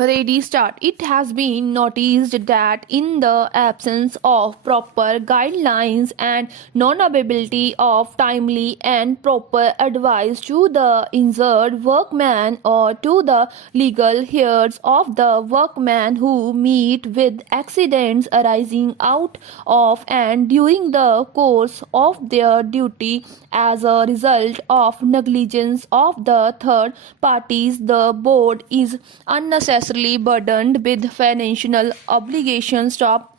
Ready start. It has been noticed that in the absence of proper guidelines and non-availability of timely and proper advice to the injured workman or to the legal heirs of the workman who meet with accidents arising out of and during the course of their duty as a result of negligence of the third parties, the board is unnecessarily burdened with financial obligations. Stop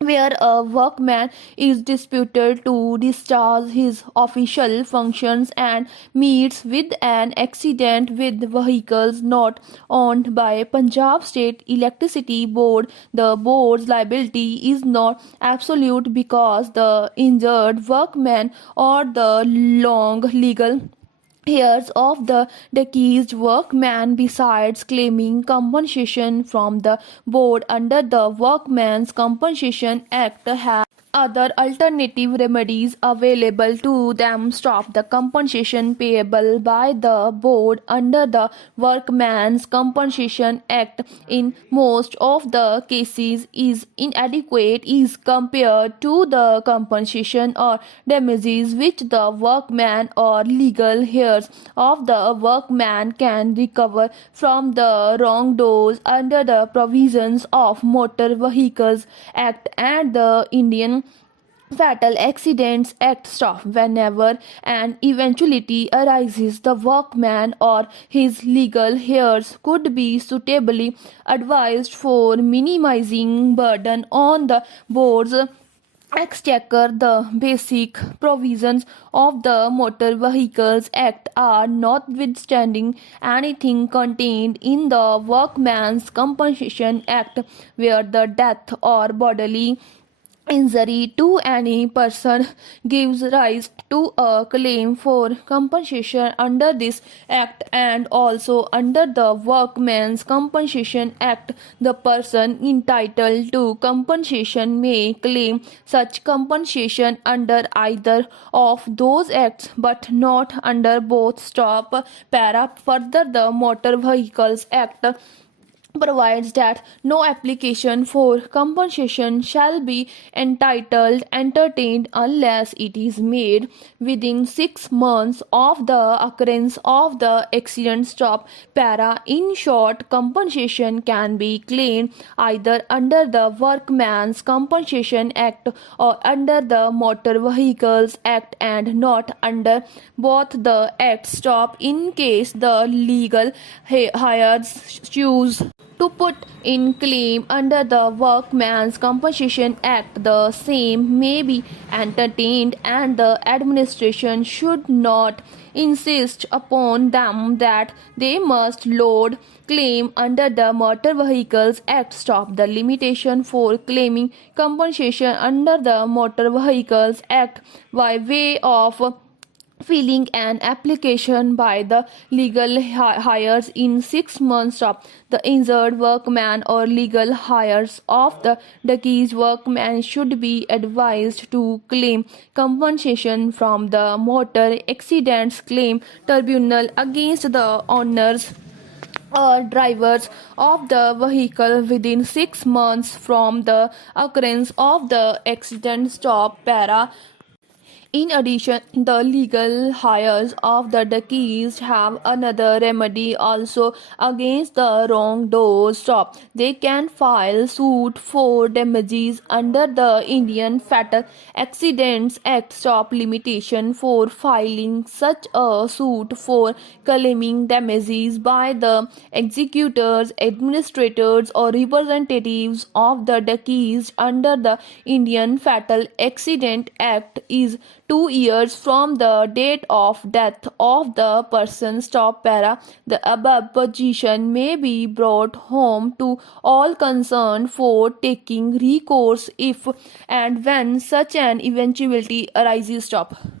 where a workman is disputed to discharge his official functions and meets with an accident with vehicles not owned by Punjab State Electricity Board. The board's liability is not absolute because the injured workman or the long legal heirs of the deceased workman, besides claiming compensation from the board under the Workmen's Compensation Act, have other alternative remedies available to them. Stop the compensation payable by the board under the Workmen's Compensation Act in most of the cases is inadequate is compared to the compensation or damages which the workman or legal heirs of the workman can recover from the wrongdoers under the provisions of Motor Vehicles Act and the Indian Fatal Accidents Act. Stop whenever an eventuality arises, the workman or his legal heirs could be suitably advised for minimizing burden on the board's exchequer. The basic provisions of the Motor Vehicles Act are, notwithstanding anything contained in the Workmen's Compensation Act, where the death or bodily injury to any person gives rise to a claim for compensation under this act and also under the Workmen's Compensation Act, the person entitled to compensation may claim such compensation under either of those acts but not under both. Stop para. Further, the Motor Vehicles Act provides that no application for compensation shall be entertained unless it is made within 6 months of the occurrence of the accident. Stop para. In short, compensation can be claimed either under the Workmen's Compensation Act or under the Motor Vehicles Act and not under both the acts. Stop. In case the legal heirs choose to put in claim under the Workmen's Compensation Act, the same may be entertained, and the administration should not insist upon them that they must load claim under the Motor Vehicles Act. Stop. The limitation for claiming compensation under the Motor Vehicles Act by way of filing an application by the legal heirs in 6 months. Stop. The injured workman or legal heirs of the deceased workman should be advised to claim compensation from the Motor Accidents Claim Tribunal against the owners or drivers of the vehicle within 6 months from the occurrence of the accident. Stop para. In addition, the legal heirs of the deceased have another remedy also against the wrongdoers. Stop. They can file suit for damages under the Indian Fatal Accidents Act. Stop. Limitation for filing such a suit for claiming damages by the executors, administrators, or representatives of the deceased under the Indian Fatal Accident Act is 2 years from the date of death of the person. Stop para. The above position may be brought home to all concerned for taking recourse if and when such an eventuality arises. Stop.